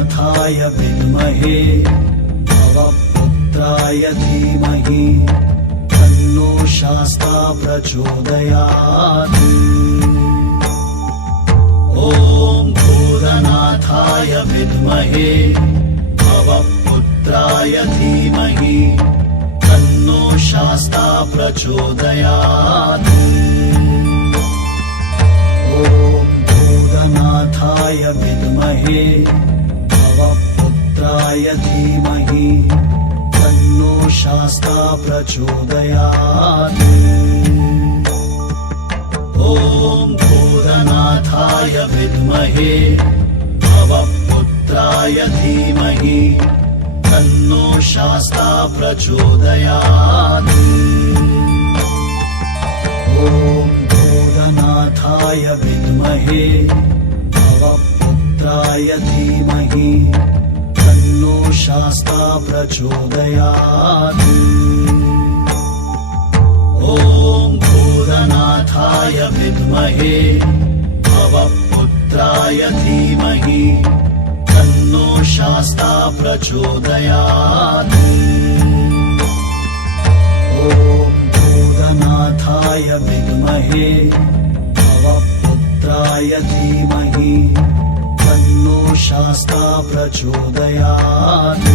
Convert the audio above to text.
भूतनाथाय विद्महे भवपुत्राय धीमहि तन्नो शास्ता प्रचोदयात्। ॐ भूतनाथाय विद्महे भवपुत्राय धीमहि तन्नो शास्ता प्रचोदयात्। ॐ भूतनाथाय विद्महे भवपुत्राय धीमहि तन्नो शास्ता प्रचोदयात्। ॐ भूतनाथाय विद्महे भवपुत्राय धीमहि तन्नो शास्ता प्रचोदयात्। ॐ भूतनाथाय विद्महे भवपुत्राय धीमहि तन्नो शास्ता प्रचोदयात्। ॐ भूतनाथाय विद्महे भवपुत्राय धीमहि तन्नो शास्ता प्रचोदयात्। ॐ भूतनाथाय विद्महे भवपुत्राय धीमहि तन्नो शास्ता प्रचोदयात्।